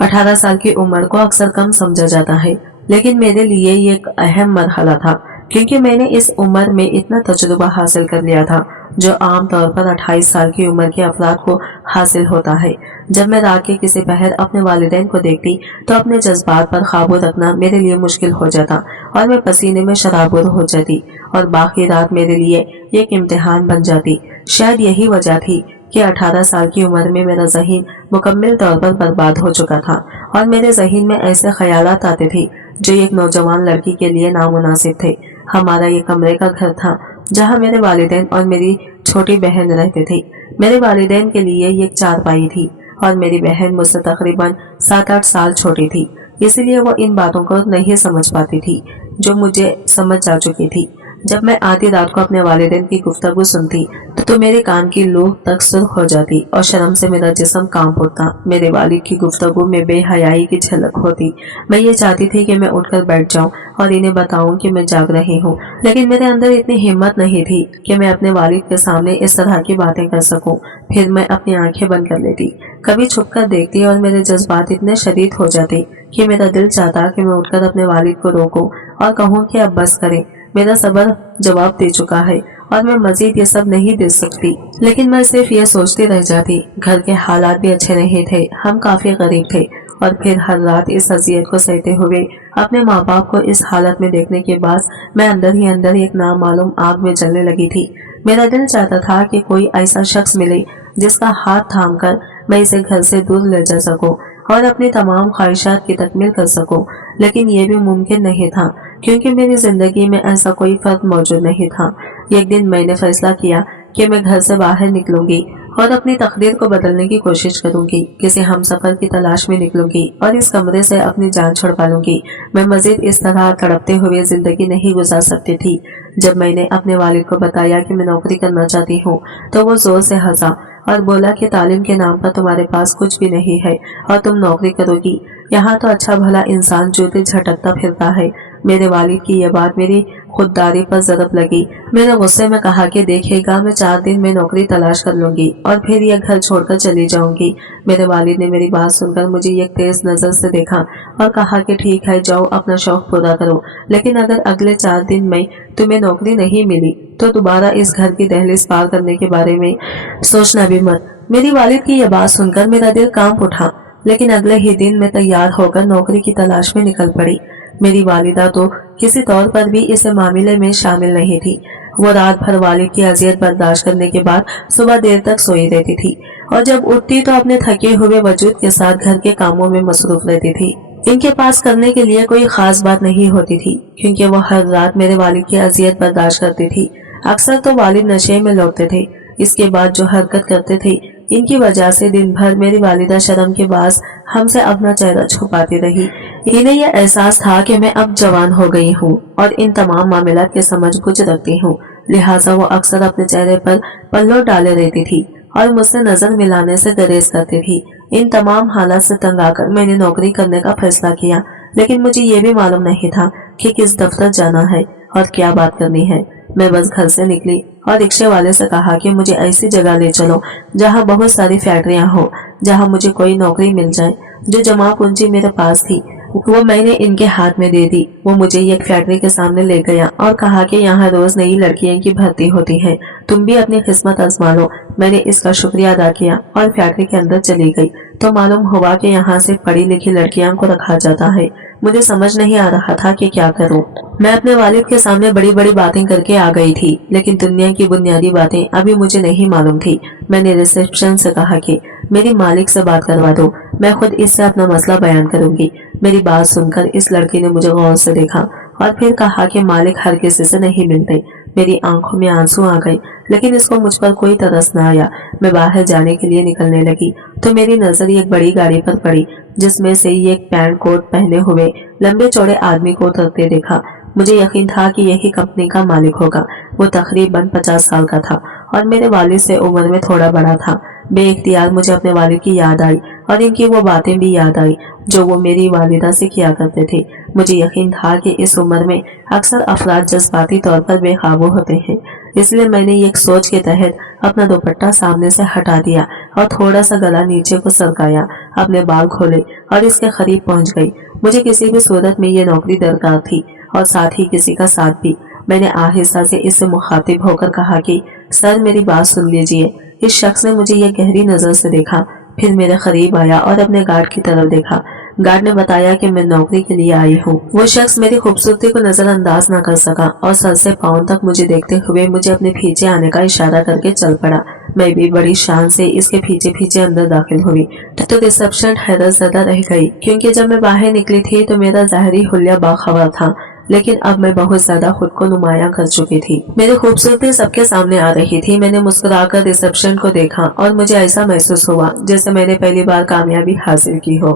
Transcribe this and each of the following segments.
18 साल की उम्र को अक्सर कम समझा जाता है, लेकिन मेरे लिए ये एक अहम मरहला था, क्योंकि मैंने इस उम्र में इतना तजुर्बा हासिल कर लिया था जो आम तौर पर 28 साल की उम्र के अफराद को हासिल होता है। जब मैं रात के किसी पहर अपने वालिदैन को देखती तो अपने जज्बात पर काबू रखना मेरे लिए मुश्किल हो जाता और मैं पसीने में शराबुर हो जाती और बाकी रात मेरे लिए एक इम्तिहान बन जाती। शायद यही वजह थी कि 18 साल की उम्र में मेरा ज़हीन मुकम्मल तौर पर बर्बाद हो चुका था और मेरे ज़हीन में ऐसे ख्यालात आते थे जो एक नौजवान लड़की के लिए नामुनासिब थे। हमारा ये कमरे का घर था जहाँ मेरे वालिदैन और मेरी छोटी बहन रहते थे। मेरे वालिदैन के लिए ये एक चारपाई थी और मेरी बहन मुझसे तकरीबन 7-8 साल छोटी थी, इसलिए वो इन बातों को नहीं समझ पाती थी जो मुझे समझ जा चुकी थी। जब मैं आधी रात को अपने वालिदैन की गुफ्तगू सुनती तो मेरे कान की लूह तक सुर्ख हो जाती और शर्म से मेरा जिस्म कांप उठता। मेरे वालिद की गुफ्तगू में बेहयाई की झलक होती। मैं ये चाहती थी कि मैं उठकर बैठ जाऊं और इन्हें बताऊं कि मैं जाग रही हूं, लेकिन मेरे अंदर इतनी हिम्मत नहीं थी कि मैं अपने वालिद के सामने इस तरह की बातें कर सकूं। फिर मैं अपनी आंखें बंद कर लेती, कभी छुपकर देखती और मेरे जज्बात इतने शदीद हो जाते कि मेरा दिल चाहता कि मैं उठकर अपने वालिद को रोकूं और कहूं कि अब बस करें, मेरा सब्र जवाब दे चुका है और मैं मजीद ये सब नहीं दे सकती। लेकिन मैं सिर्फ ये सोचती रह जाती। घर के हालात भी अच्छे नहीं थे, हम काफी गरीब थे और फिर हर रात इस अजियत को सहते हुए अपने माँ बाप को इस हालत में देखने के बाद मैं अंदर ही अंदर एक नामालूम आग में जलने लगी थी। मेरा दिल चाहता था कि कोई ऐसा शख्स मिले जिसका हाथ थाम कर मैं इसे घर से दूर ले जा सकूं और अपनी तमाम ख्वाहिशात की तकमील कर सकूं, लेकिन ये भी मुमकिन नहीं था क्योंकि मेरी जिंदगी में ऐसा कोई फर्क मौजूद नहीं था। एक दिन मैंने फैसला किया कि मैं घर से बाहर निकलूंगी और अपनी तकदीर को बदलने की कोशिश करूंगी। किसी हमसफर की तलाश में निकलूंगी और इस कमरे से अपनी जान छुड़वा लूंगी। मैं मजीद इस तरह तड़पते हुए जिंदगी नहीं गुजार सकती थी। जब मैंने अपने वालिद को बताया कि मैं नौकरी करना चाहती हूँ तो वो जोर से हंसा और बोला कि तालीम के नाम पर तुम्हारे पास कुछ भी नहीं है और तुम नौकरी करोगी। यहाँ तो अच्छा भला इंसान जूते झटकता फिरता है। मेरे वालिद की यह बात मेरी खुददारी पर जरब लगी। मैंने गुस्से में कहा कि देखिएगा, मैं 4 दिन में नौकरी तलाश कर लूंगी और फिर यह घर छोड़कर चली जाऊंगी। मेरे वालिद ने मेरी बात सुनकर मुझे एक तेज नजर से देखा और कहा कि ठीक है, जाओ अपना शौक पूरा करो, लेकिन अगर अगले 4 दिन में तुम्हें नौकरी नहीं मिली तो दोबारा इस घर की दहलीज पार करने के बारे में सोचना भी मत। मेरी वालिद की यह बात सुनकर मेरा दिल कांप उठा, लेकिन अगले ही दिन मैं तैयार होकर नौकरी की तलाश में निकल पड़ी। मेरी वालिदा तो किसी तौर पर भी इस मामले में शामिल नहीं थी। वो रात भर वालिद की अजियत बर्दाश्त करने के बाद सुबह देर तक सोई रहती थी और जब उठती तो अपने थके हुए वजूद के साथ घर के कामों में मसरूफ रहती थी। इनके पास करने के लिए कोई खास बात नहीं होती थी क्योंकि वो हर रात मेरे वालिद की अजियत बर्दाश्त करती थी। अक्सर तो वालिद नशे में लौटते थे। इसके बाद जो हरकत करते थे, इनकी वजह से दिन भर मेरी वालिदा शर्म के बाज हमसे अपना चेहरा छुपाती रही। इन्हें यह एहसास था कि मैं अब जवान हो गई हूँ और इन तमाम मामलात की समझ कुछ रखती हूँ, लिहाजा वो अक्सर अपने चेहरे पर पल्लो डाले रहती थी और मुझसे नजर मिलाने से गुरेज करती थी। इन तमाम हालात से तंग आकर मैंने नौकरी करने का फैसला किया, लेकिन मुझे ये भी मालूम नहीं था कि किस दफ्तर जाना है और क्या बात करनी है। मैं बस घर से निकली और रिक्शे वाले से कहा कि मुझे ऐसी जगह ले चलो जहाँ बहुत सारी फैक्ट्रियाँ हो, जहाँ मुझे कोई नौकरी मिल जाए। जो जमा पूंजी मेरे पास थी वो मैंने इनके हाथ में दे दी। वो मुझे एक फैक्ट्री के सामने ले गया और कहा कि यहाँ रोज नई लड़कियों की भर्ती होती है, तुम भी अपनी किस्मत आजमा लो। मैंने इसका शुक्रिया अदा किया और फैक्ट्री के अंदर चली गई तो मालूम हुआ कि यहाँ से पढ़ी लिखी लड़कियों को रखा जाता है। मुझे समझ नहीं आ रहा था कि क्या करूं। मैं अपने वालिद के सामने बड़ी बड़ी बातें करके आ गई थी, लेकिन दुनिया की बुनियादी बातें अभी मुझे नहीं मालूम थी। मैंने रिसेप्शन से कहा कि मेरी मालिक से बात करवा दो, मैं खुद इससे अपना मसला बयान करूंगी। मेरी बात सुनकर इस लड़की ने मुझे गौर से देखा और फिर कहा कि मालिक हर किसी से नहीं मिलते। मेरी आंखों में आंसू आ गए, लेकिन इसको मुझ पर कोई तरस न आया। मैं बाहर जाने के लिए निकलने लगी तो मेरी नजर एक बड़ी गाड़ी पर पड़ी जिसमें से एक पैंट कोट पहने हुए लंबे चौड़े आदमी को उतरते देखा। मुझे यकीन था कि यही कंपनी का मालिक होगा। वो तकरीबन 50 साल का था और मेरे वालिद से उम्र में थोड़ा बड़ा था। बेइख्तियार मुझे अपने वालिद की याद आई और इनकी वो बातें भी याद आई जो वो मेरी वालिदा से किया करते थे। मुझे यकीन था कि इस उम्र में अक्सर अफराद जज्बाती तौर पर बेकाबू होते हैं, इसलिए मैंने एक सोच के तहत अपना दुपट्टा सामने से हटा दिया और थोड़ा सा गला नीचे को सरकाया, अपने बाल खोले और इसके करीब पहुंच गई। मुझे किसी भी सूरत में ये नौकरी दरकार थी और साथ ही किसी का साथ भी। मैंने आहिस्ता से इससे मुखातिब होकर कहा कि सर मेरी बात सुन लीजिए। इस शख्स ने मुझे ये गहरी नजर से देखा, फिर मेरे करीब आया और अपने गार्ड की तरफ देखा। गार्ड ने बताया कि मैं नौकरी के लिए आई हूँ। वो शख्स मेरी खूबसूरती को नजरअंदाज न कर सका और सर से पांव तक मुझे देखते हुए मुझे अपने पीछे आने का इशारा करके चल पड़ा। मैं भी बड़ी शान से इसके पीछे पीछे अंदर दाखिल हुई तो रिसेप्शन हैरत ज़दा रह गई, क्योंकि जब मैं बाहर निकली थी तो मेरा ज़ाहरी हुलिया बाखबर था, लेकिन अब मैं बहुत ज्यादा खुद को नुमाया कर चुकी थी। मेरी खूबसूरती सबके सामने आ रही थी। मैंने मुस्कुराकर रिसेप्शन को देखा और मुझे ऐसा महसूस हुआ जैसे मैंने पहली बार कामयाबी हासिल की हो,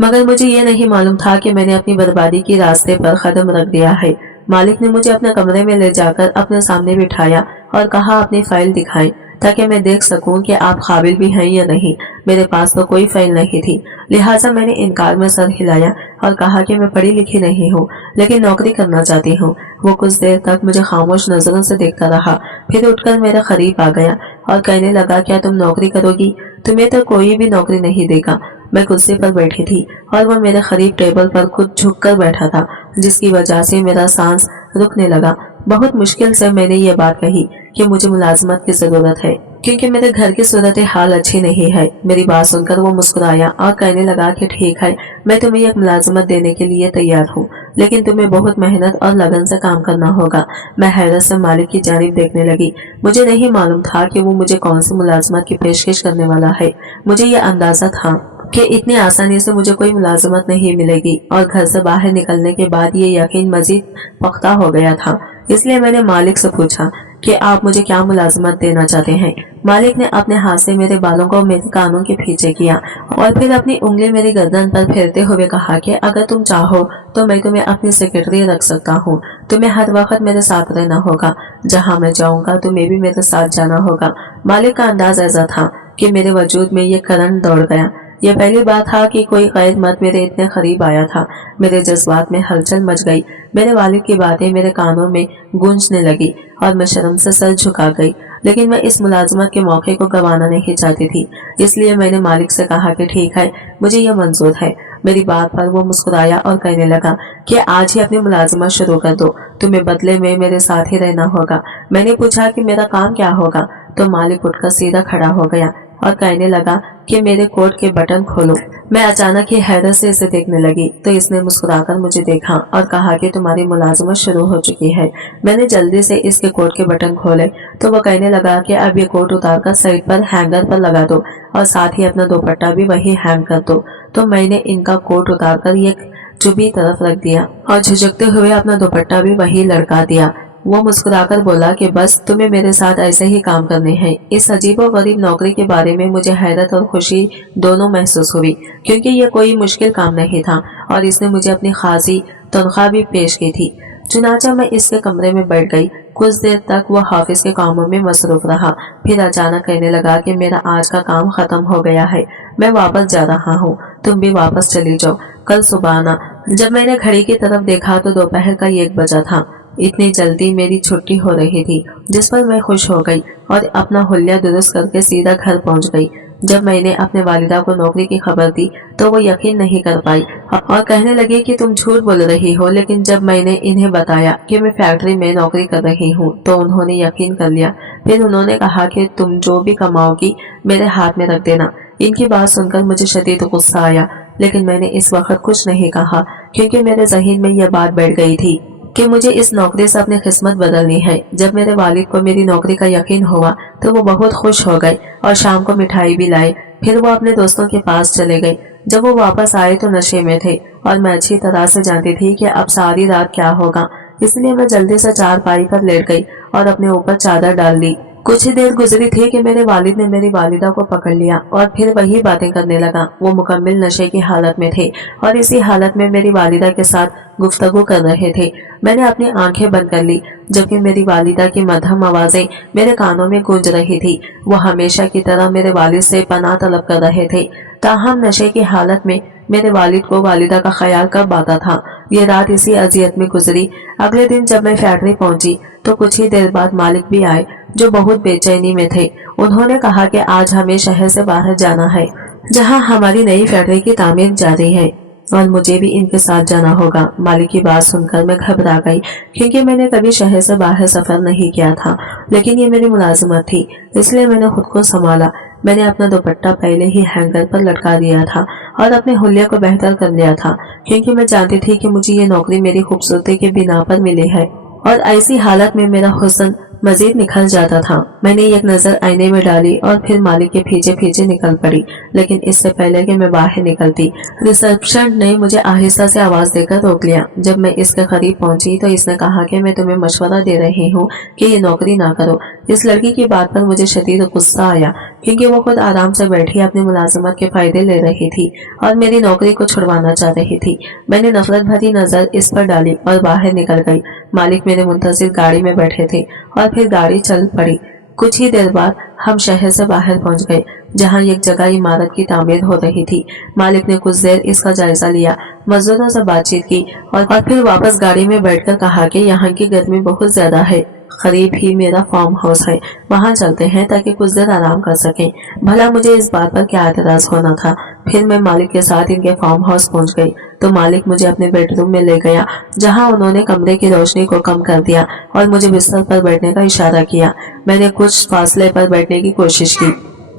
मगर मुझे ये नहीं मालूम था कि मैंने अपनी बर्बादी के रास्ते पर कदम रख दिया है। मालिक ने मुझे अपने कमरे में ले जाकर अपने सामने बिठाया और कहा अपनी फाइल दिखाएं ताकि मैं देख सकूं कि आप काबिल भी हैं या नहीं। मेरे पास तो कोई फाइल नहीं थी, लिहाजा मैंने इनकार में सर हिलाया और कहा कि मैं पढ़ी लिखी नहीं हूँ, लेकिन नौकरी करना चाहती हूँ। वो कुछ देर तक मुझे खामोश नजरों से देखता रहा, फिर उठकर मेरे करीब आ गया और कहने लगा, क्या तुम नौकरी करोगी? तुम्हें तो कोई भी नौकरी नहीं देगा। मैं कुर्सी पर बैठी थी और वो मेरे करीब टेबल पर खुद झुककर बैठा था, जिसकी वजह से मेरा सांस रुकने लगा। बहुत मुश्किल से मैंने ये बात कही कि मुझे मुलाजमत की जरूरत है, क्योंकि मेरे घर की सूरत हाल अच्छी नहीं है। मेरी बात सुनकर वो मुस्कुराया और कहने लगा कि ठीक है, मैं तुम्हें एक मुलाजमत देने के लिए तैयार हूँ, लेकिन तुम्हें बहुत मेहनत और लगन से काम करना होगा। मैं हैरत से मालिक की जानिब देखने लगी। मुझे नहीं मालूम था कि वो मुझे कौन सी मुलाजमत की पेशकश करने वाला है। मुझे ये अंदाजा था कि इतनी आसानी से मुझे कोई मुलाजमत नहीं मिलेगी, और घर से बाहर निकलने के बाद ये यकीन मजीद पुख्ता हो गया था। इसलिए मैंने मालिक से पूछा कि आप मुझे क्या मुलाजमत देना चाहते हैं। मालिक ने अपने हाथ से मेरे बालों को मेरे कानों के पीछे किया और फिर अपनी उंगली मेरी गर्दन पर फेरते हुए कहा कि अगर तुम चाहो तो मैं तुम्हें अपनी सेक्रेटरी रख सकता हूँ। तुम्हें हर वक्त मेरे साथ रहना होगा, जहाँ मैं जाऊँगा तुम्हें भी मेरे साथ जाना होगा। मालिक का अंदाज ऐसा था कि मेरे वजूद में ये करंट दौड़ गया। यह पहली बार था कि कोई गैर मर्द मेरे इतने करीब आया था। मेरे जज्बात में हलचल मच गई। मेरे वालिद की बातें मेरे कानों में गूंजने लगी और मैं शर्म से सर झुका गई, लेकिन मैं इस मुलाजमत के मौके को गंवाना नहीं चाहती थी। इसलिए मैंने मालिक से कहा कि ठीक है, मुझे यह मंजूर है। मेरी बात पर वो मुस्कुराया और कहने लगा कि आज ही अपनी मुलाजमत शुरू कर दो, तुम्हें बदले में मेरे साथ ही रहना होगा। मैंने पूछा कि मेरा काम क्या होगा, तो मालिक उठकर सीधा खड़ा हो गया और कहने लगा कि मेरे कोट के बटन खोलो। मैं अचानक ही हैरत से इसे देखने लगी तो इसने मुस्कुराकर मुझे देखा और कहा कि तुम्हारी मुलाजमत शुरू हो चुकी है। मैंने जल्दी से इसके कोट के बटन खोले तो वो कहने लगा कि अब ये कोट उतारकर साइड पर हैंगर पर लगा दो और साथ ही अपना दुपट्टा भी वही हैंग कर दो। तो मैंने इनका कोट उतारकर ये चुभी तरफ रख दिया और झुझकते हुए अपना दुपट्टा भी वही लड़का दिया। वो मुस्कुराकर बोला कि बस तुम्हें मेरे साथ ऐसे ही काम करने हैं। इस अजीबो गरीब नौकरी के बारे में मुझे हैरत और खुशी दोनों महसूस हुई, क्योंकि ये कोई मुश्किल काम नहीं था और इसने मुझे अपनी खासी तनख्वाह भी पेश की थी। चुनाचा मैं इसके कमरे में बैठ गई। कुछ देर तक वो हाफिज के कामों में मसरूफ रहा, फिर अचानक कहने लगा कि मेरा आज का काम खत्म हो गया है, मैं वापस जा रहा हूँ, तुम भी वापस चली जाओ, कल सुबह आना। जब मैंने घड़ी की तरफ देखा तो दोपहर का 1 बजा था। इतनी जल्दी मेरी छुट्टी हो रही थी, जिस पर मैं खुश हो गई और अपना हुलिया दुरुस्त करके सीधा घर पहुंच गई। जब मैंने अपने वालिदा को नौकरी की खबर दी तो वो यकीन नहीं कर पाई और कहने लगी कि तुम झूठ बोल रही हो। लेकिन जब मैंने इन्हें बताया कि मैं फैक्ट्री में नौकरी कर रही हूँ तो उन्होंने यकीन कर लिया। फिर उन्होंने कहा कि तुम जो भी कमाओगी मेरे हाथ में रख देना। इनकी बात सुनकर मुझे शदीद गुस्सा आया, लेकिन मैंने इस वक्त कुछ नहीं कहा, क्योंकि मेरे ज़हन में यह बात बैठ गई थी कि मुझे इस नौकरी से अपनी किस्मत बदलनी है। जब मेरे वालिद को मेरी नौकरी का यकीन हुआ तो वो बहुत खुश हो गए और शाम को मिठाई भी लाए। फिर वो अपने दोस्तों के पास चले गए। जब वो वापस आए तो नशे में थे और मैं अच्छी तरह से जानती थी कि अब सारी रात क्या होगा, इसलिए मैं जल्दी से चारपाई पर लेट गई और अपने ऊपर चादर डाल ली। कुछ ही देर गुजरी थी कि मेरे वालिद ने मेरी वालिदा को पकड़ लिया और फिर वही बातें करने लगा। वो मुकम्मिल नशे की हालत में थे और इसी हालत में मेरी वालिदा के साथ गुफ्तगू कर रहे थे। मैंने अपनी आंखें बंद कर ली, जबकि मेरी वालिदा की मध्यम आवाजें मेरे कानों में गूंज रही थी। वो हमेशा की तरह मेरे वालिद से पनाह तलब कर रहे थे। ताहम नशे की हालत में मेरे वालिद को वालिदा का ख्याल कब आता था। ये रात इसी अजियत में गुजरी। अगले दिन जब मैं फैक्ट्री पहुंची तो कुछ ही देर बाद मालिक भी आए, जो बहुत बेचैनी में थे। انہوں نے کہا کہ آج ہمیں شہر سے باہر جانا ہے جہاں ہماری نئی فیکٹری کی تعمیر جاری ہے اور مجھے بھی ان کے ساتھ جانا ہوگا۔ مالک کی بات سن کر میں گھبرا گئی کیونکہ میں نے کبھی شہر سے باہر سفر نہیں کیا تھا، لیکن یہ میری ملازمت تھی، اس لیے میں نے خود کو سنبھالا۔ میں نے اپنا دوپٹہ پہلے ہی ہینگر پر لٹکا دیا تھا اور اپنے حلیے کو بہتر کر لیا تھا، کیونکہ میں جانتی تھی کہ مجھے یہ نوکری میری خوبصورتی کے بنا پر ملی ہے اور ایسی حالت میں میرا حسن مزید نکھر جاتا تھا۔ میں نے ایک نظر آئینے میں ڈالی اور پھر مالک کے پیچھے پیچھے نکل پڑی، لیکن اس سے پہلے کہ میں باہر نکلتی ریسپشن نے مجھے آہستہ سے آواز دے کر روک لیا۔ جب میں اس کے قریب پہنچی تو اس نے کہا کہ میں تمہیں مشورہ دے رہی ہوں کہ یہ نوکری نہ کرو۔ اس لڑکی کی بات پر مجھے شدید غصہ آیا کیونکہ وہ خود آرام سے بیٹھی اپنی ملازمت کے فائدے لے رہی تھی اور میری نوکری کو چھڑوانا چاہ رہی تھی۔ میں نے نفرت بھری نظر اس پر ڈالی اور باہر نکل گئی۔ مالک میرے منتظر گاڑی میں بیٹھے تھے اور پھر گاڑی چل پڑی۔ کچھ ہی دیر بعد ہم شہر سے باہر پہنچ گئے جہاں ایک جگہ عمارت کی تعمیر ہو رہی تھی۔ مالک نے کچھ دیر اس کا جائزہ لیا، مزدوروں سے بات چیت کی اور پھر واپس گاڑی میں بیٹھ کر کہا کہ یہاں کی گرمی بہت زیادہ ہے، قریب ہی میرا فارم ہاؤس ہے، وہاں چلتے ہیں تاکہ کچھ دیر آرام کر سکیں۔ بھلا مجھے اس بات پر کیا اعتراض ہونا تھا۔ پھر میں مالک کے ساتھ ان کے فارم ہاؤس پہنچ گئی تو مالک مجھے اپنے بیڈ روم میں لے گیا جہاں انہوں نے کمرے کی روشنی کو کم کر دیا اور مجھے بستر پر بیٹھنے کا اشارہ کیا۔ میں نے کچھ فاصلے پر بیٹھنے کی کوشش کی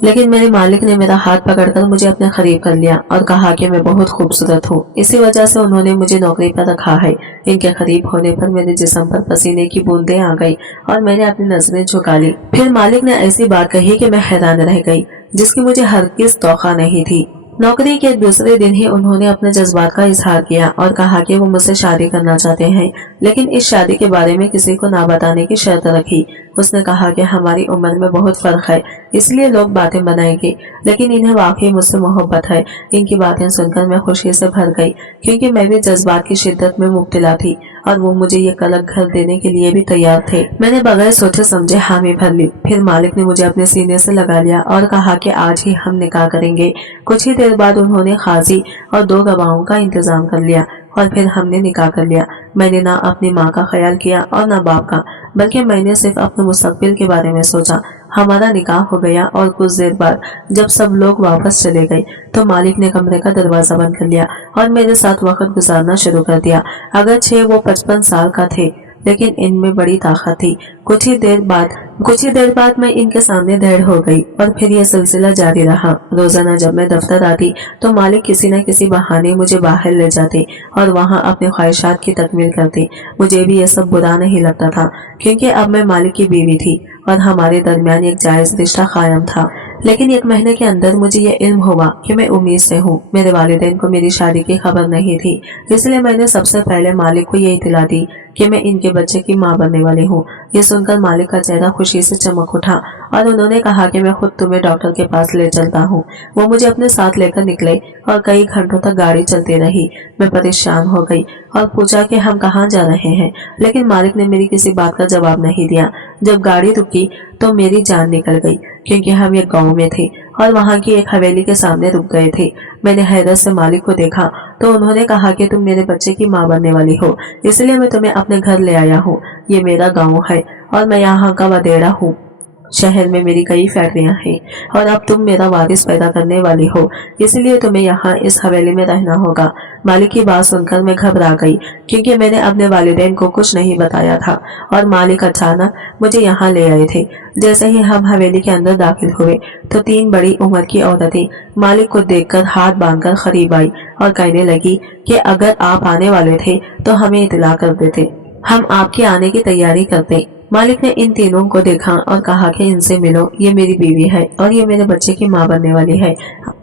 لیکن میرے مالک نے میرا ہاتھ پکڑ کر مجھے اپنے قریب کر لیا اور کہا کہ میں بہت خوبصورت ہوں، اسی وجہ سے انہوں نے مجھے نوکری پر رکھا ہے۔ ان کے قریب ہونے پر میرے جسم پر پسینے کی بوندیں آ گئی اور میں نے اپنی نظریں جھکا لی۔ پھر مالک نے ایسی بات کہی کہ میں حیران رہ گئی جس کی مجھے ہرگز توقع نہیں تھی۔ نوکری کے دوسرے دن ہی انہوں نے اپنے جذبات کا اظہار کیا اور کہا کہ وہ مجھ سے شادی کرنا چاہتے ہیں، لیکن اس شادی کے بارے میں کسی کو نہ بتانے کی شرط رکھی۔ اس نے کہا کہ ہماری عمر میں بہت فرق ہے، اس لیے لوگ باتیں بنائیں گے، لیکن انہیں واقعی مجھ سے محبت ہے۔ ان کی باتیں سن کر میں خوشی سے بھر گئی کیونکہ میں بھی جذبات کی شدت میں مبتلا تھی اور وہ مجھے یہ الگ گھر دینے کے لیے بھی تیار تھے۔ میں نے بغیر سوچے سمجھے حامی بھر لی۔ پھر مالک نے مجھے اپنے سینے سے لگا لیا اور کہا کہ آج ہی ہم نکاح کریں گے۔ کچھ ہی دیر بعد انہوں نے قاضی اور 2 گواہوں کا انتظام کر لیا اور پھر ہم نے نکاح کر لیا۔ میں نے نہ اپنی ماں کا خیال کیا اور نہ باپ کا، بلکہ میں نے صرف اپنے مستقبل کے بارے میں سوچا۔ ہمارا نکاح ہو گیا اور کچھ دیر بعد جب سب لوگ واپس چلے گئے تو مالک نے کمرے کا دروازہ بند کر لیا اور میرے ساتھ وقت گزارنا شروع کر دیا۔ اگرچہ وہ 55 سال کا تھے لیکن ان میں بڑی طاقت تھی۔ کچھ ہی دیر بعد میں ان کے سامنے دھڑ ہو گئی اور پھر یہ سلسلہ جاری رہا۔ روزانہ جب میں دفتر آتی تو مالک کسی نہ کسی بہانے مجھے باہر لے جاتے اور وہاں اپنے خواہشات کی تکمیل کرتے۔ مجھے بھی یہ سب برا نہیں لگتا تھا کیونکہ اب میں مالک کی بیوی تھی اور ہمارے درمیان ایک جائز رشتہ قائم تھا۔ لیکن 1 مہینے کے اندر مجھے یہ علم ہوا کہ میں امید سے ہوں۔ میرے والدین کو میری شادی کی خبر نہیں تھی، اس لیے میں نے سب سے پہلے مالک کو یہ اطلاع دی کہ میں ان کے بچے کی ماں بننے والی ہوں۔ یہ سن کر مالک کا چہرہ خوشی سے چمک اٹھا اور انہوں نے کہا کہ میں خود تمہیں ڈاکٹر کے پاس لے چلتا ہوں۔ وہ مجھے اپنے ساتھ لے کر نکلے اور کئی گھنٹوں تک گاڑی چلتی رہی۔ میں پریشان ہو گئی اور پوچھا کہ ہم کہاں جا رہے ہیں، لیکن مالک نے میری کسی بات کا جواب نہیں دیا۔ جب گاڑی رکی تو میری جان نکل گئی کیونکہ ہم ایک گاؤں میں تھے اور وہاں کی ایک حویلی کے سامنے رک گئے تھے۔ میں نے حیرت سے مالک کو دیکھا تو انہوں نے کہا کہ تم میرے بچے کی ماں بننے والی ہو، اس لیے میں تمہیں اپنے گھر لے آیا ہوں۔ یہ میرا گاؤں ہے اور میں یہاں کا وڈیرا ہوں۔ شہر میں میری کئی فیکٹریاں ہیں اور اب تم میرا وارث پیدا کرنے والی ہو، اس لیے تمہیں یہاں اس حویلی میں رہنا ہوگا۔ مالک کی بات سن کر میں گھبرا گئی کیونکہ میں نے اپنے والدین کو کچھ نہیں بتایا تھا اور مالک اچانک مجھے یہاں لے آئے تھے۔ جیسے ہی ہم حویلی کے اندر داخل ہوئے تو 3 بڑی عمر کی عورتیں مالک کو دیکھ کر ہاتھ باندھ کر قریب آئی اور کہنے لگی کہ اگر آپ آنے والے تھے تو ہمیں اطلاع کر دیتے، ہم آپ کے آنے کی تیاری کرتے۔ مالک نے ان تینوں کو دیکھا اور کہا کہ ان سے ملو، یہ میری بیوی ہے اور یہ میرے بچے کی ماں بننے والی ہے،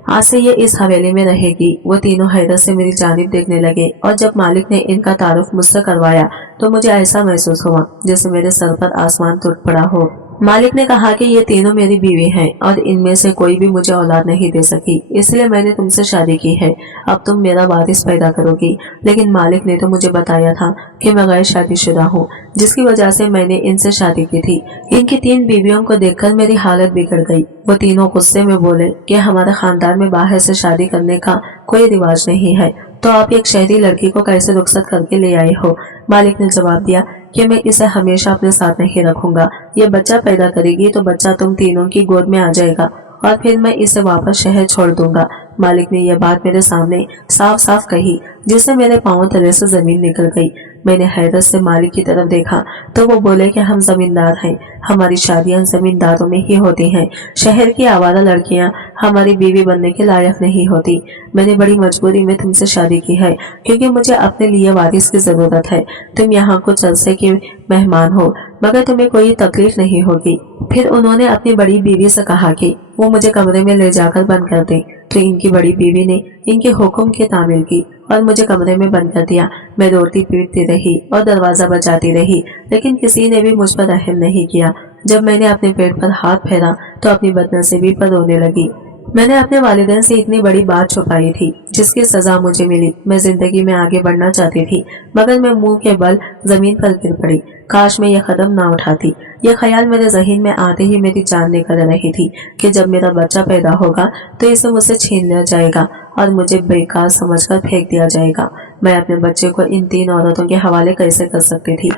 آج سے یہ اس حویلی میں رہے گی۔ وہ تینوں حیرت سے میری جانب دیکھنے لگے اور جب مالک نے ان کا تعارف مجھ سے کروایا تو مجھے ایسا محسوس ہوا جیسے میرے سر پر آسمان ٹوٹ پڑا ہو۔ مالک نے کہا کہ یہ تینوں میری بیوی ہیں اور ان میں سے کوئی بھی مجھے اولاد نہیں دے سکی، اس لیے میں نے تم سے شادی کی ہے، اب تم میرا وارث پیدا کرو گی۔ لیکن مالک نے تو مجھے بتایا تھا کہ میں غیر شادی شدہ ہوں، جس کی وجہ سے میں نے ان سے شادی کی تھی۔ ان کی 3 بیویوں کو دیکھ کر میری حالت بگڑ گئی۔ وہ تینوں غصے میں بولے کہ ہمارے خاندان میں باہر سے شادی کرنے کا کوئی رواج نہیں ہے، तो आप एक शहरी लड़की को कैसे रुखसत करके ले आए हो? मालिक ने जवाब दिया कि मैं इसे हमेशा अपने साथ नहीं रखूंगा। ये बच्चा पैदा करेगी तो बच्चा तुम तीनों की गोद में आ जाएगा और फिर मैं इसे वापस शहर छोड़ दूंगा। मालिक ने यह बात मेरे सामने साफ साफ कही, जिससे मेरे पांव तले से जमीन निकल गई। मैंने हैरत से मालिक की तरफ देखा तो वो बोले कि हम जमींदार हैं, हमारी शादियां जमींदारों में ही होती हैं। शहर की आवारा लड़कियां हमारी बीवी बनने के लायक नहीं होती। मैंने बड़ी मजबूरी में तुमसे शादी की है क्योंकि मुझे अपने लिए वारिस की जरूरत है। तुम यहाँ कुछ अरसे के मेहमान हो, मगर तुम्हें कोई तकलीफ नहीं होगी। फिर उन्होंने अपनी बड़ी बीवी से कहा कि वो मुझे कमरे में ले जाकर बंद कर दे, तो इनकी बड़ी बीवी ने इनके हुक्म की तामील की और मुझे कमरे में बंद कर दिया। मैं रोती पीटती रही और दरवाजा बजाती रही, लेकिन किसी ने भी मुझ पर रहम नहीं किया। जब मैंने अपने पेट पर हाथ फेरा तो अपनी बदनसीबी पर रोने लगी। मैंने अपने वालिदैन से इतनी बड़ी बात छुपाई थी जिसकी सजा मुझे मिली। मैं जिंदगी में आगे बढ़ना चाहती थी, मगर मैं मुंह के बल जमीन पर गिर पड़ी। काश मैं यह कदम ना उठाती। यह ख्याल मेरे जहन में आते ही मेरी जान निकल रही थी कि जब मेरा बच्चा पैदा होगा तो इसे मुझसे छीन लिया जाएगा और मुझे बेकार समझकर फेंक दिया जाएगा। मैं अपने बच्चे को इन 3 औरतों के हवाले कैसे कर सकती थी?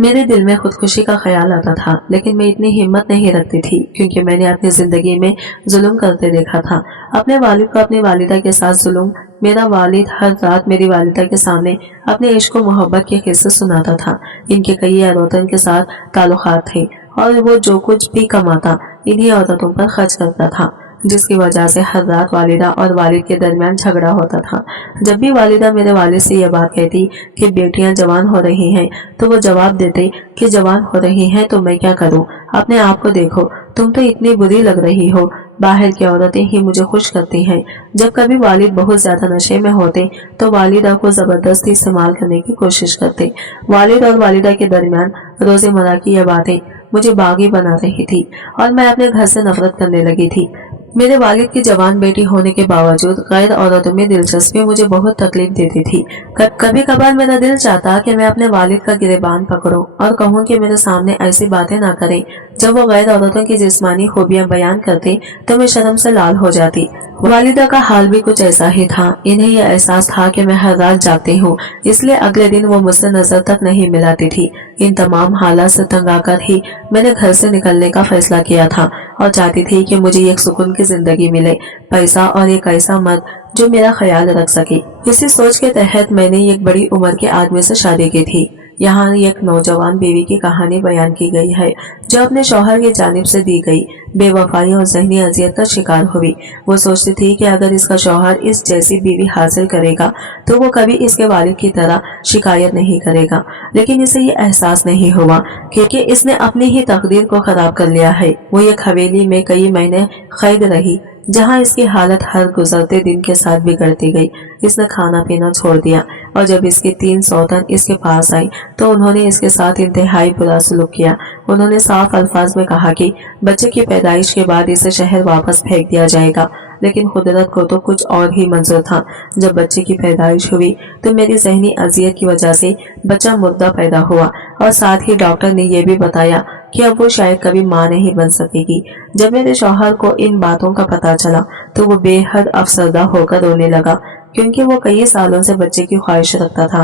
मेरे दिल में खुदकुशी का ख्याल आता था, लेकिन मैं इतनी हिम्मत नहीं रखती थी क्योंकि मैंने अपनी जिंदगी में जुल्म करते देखा था। अपने वालिद को अपनी वालिदा के साथ जुल्म। मेरा वालिद हर रात मेरी वालिदा के सामने अपने इश्क और मोहब्बत के किस्से सुनाता था। इनके कई औरतों के साथ ताल्लुकात थे और वो जो कुछ भी कमाता इन्हीं औरतों पर खर्च करता था, जिसकी वजह से हर रात वालिदा और वालिद के दरमियान झगड़ा होता था। जब भी वालिदा मेरे वालिद से यह बात कहती कि बेटियां जवान हो रही हैं, तो वो जवाब देते कि जवान हो रही हैं तो मैं क्या करूं? अपने आप को देखो, तुम तो इतनी बुरी लग रही हो। बाहर की औरतें ही मुझे खुश करती हैं। जब कभी वालिद बहुत ज्यादा नशे में होते तो वालिदा को जबरदस्ती इस्तेमाल करने की कोशिश करते। वालिद और वालिदा के दरमियान रोजमर्रा की यह बातें मुझे बागी बना रही थी और मैं अपने घर से नफरत करने लगी थी। मेरे वालिद की जवान बेटी होने के बावजूद गैर औरतों में दिलचस्पी मुझे बहुत तकलीफ देती थी। कभी कभार मेरा दिल चाहता कि मैं अपने वालिद का गिरेबान पकड़ूं और कहूं कि मेरे सामने ऐसी बातें ना करें। जब वो गैर औरतों की जिस्मानी खूबियां बयान करते तो मैं शर्म से लाल हो जाती। वालिदा का हाल भी कुछ ऐसा ही था। इन्हें यह एहसास था कि मैं हर रात जागती हूँ, इसलिए अगले दिन वो मुझसे नजर तक नहीं मिलाती थी। इन तमाम हालात से तंग आकर ही मैंने घर से निकलने का फैसला किया था और चाहती थी कि मुझे एक सुकून की जिंदगी मिले, पैसा और एक ऐसा मर्द जो मेरा ख्याल रख सके। इसी सोच के तहत मैंने एक बड़ी उम्र के आदमी से शादी की थी। यहाँ एक नौजवान बीवी की कहानी बयान की गई है जो अपने शौहर की जानिब से दी गई बेवफाई और ज़हनी अजियत का शिकार हुई। वो सोचती थी कि अगर इसका शौहर इस जैसी बीवी हासिल करेगा तो वो कभी इसके वालिद की तरह शिकायत नहीं करेगा, लेकिन इसे ये एहसास नहीं हुआ क्योंकि इसने अपनी ही तकदीर को खराब कर लिया है। वो एक हवेली में कई महीने कैद रही जहां इसकी हालत हर गुजरते दिन के साथ बिगड़ती गई। इसने खाना पीना छोड़ दिया और जब इसके 3 सौतन इसके पास आई तो उन्होंने इसके साथ इंतहाई बुरा सलूक किया। उन्होंने साफ अल्फाज में कहा कि बच्चे की पैदाइश के बाद इसे शहर वापस फेंक दिया जाएगा, लेकिन कुदरत को तो कुछ और ही मंजूर था। जब बच्चे की पैदाइश हुई तो मेरी ज़हनी अजियत की वजह से बच्चा मुर्दा पैदा हुआ और साथ ही डॉक्टर ने यह भी बताया कि अब वो शायद कभी मां नहीं बन सकेगी। जब मेरे शौहर को इन बातों का पता चला तो वो बेहद अफसरदा होकर रोने लगा क्योंकि वो कई सालों से बच्चे की ख्वाहिश रखता था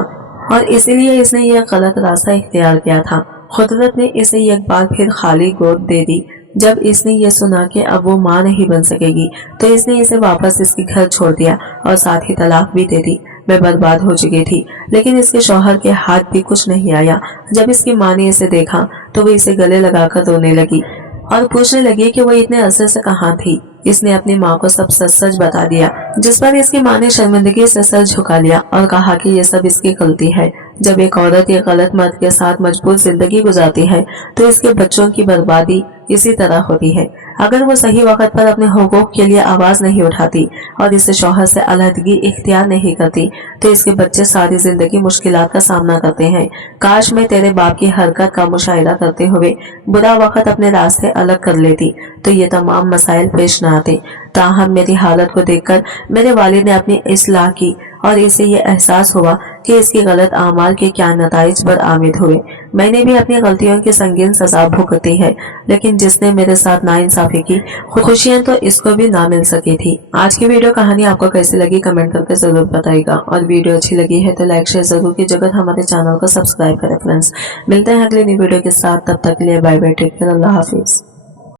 और इसीलिए इसने यह गलत रास्ता इख्तियार किया था। कुदरत ने इसे एक बार फिर खाली गोद दे दी। जब इसने ये सुना कि अब वो मां नहीं बन सकेगी तो इसने इसे वापस इसके घर छोड़ दिया और साथ ही तलाक भी दे दी। मैं बर्बाद हो चुकी थी, लेकिन इसके शौहर के हाथ भी कुछ नहीं आया। जब इसकी मां ने इसे देखा तो वो इसे गले लगाकर रोने लगी और पूछने लगी कि वो इतने अरसे से कहाँ थी। इसने अपनी माँ को सब सच सच बता दिया, जिस पर इसकी माँ ने शर्मिंदगी से सर झुका लिया और कहा कि ये सब इसकी गलती है। जब एक औरत एक गलत मर्द के साथ मजबूत जिंदगी गुजारती है तो इसके बच्चों की बर्बादी इसी तरह होती है। अगर वो सही वक्त पर अपने हुकूक के लिए आवाज नहीं उठाती और इसे शौहर से अलहदगी इख्तियार नहीं करती तो इसके बच्चे सारी जिंदगी मुश्किलात का सामना करते हैं। काश मैं तेरे बाप की हरकत का मुशाहिदा करते हुए बुरा वक्त अपने रास्ते अलग कर लेती तो ये तमाम मसाइल पेश न आते। ताहम मेरी हालत को देखकर मेरे वालिद ने अपनी इस्लाह की और इसे ये एहसास हुआ कि इसकी गलत आमाल के क्या नताइज बरामद हुए। मैंने भी अपनी गलतियों की संगीन सजा भुगती है, लेकिन जिसने मेरे साथ नाइंसाफी की, खुशियां तो इसको भी ना मिल सकी थी। आज की वीडियो कहानी आपको कैसी लगी कमेंट करके जरूर बताइएगा, और वीडियो अच्छी लगी है तो लाइक शेयर जरूर कीजिएगा। हमारे चैनल को सब्सक्राइब करें फ्रेंड्स। मिलते हैं अगले नई वीडियो के साथ, तब तक के लिए बाय बाय, टेक केयर, अल्लाह हाफिज।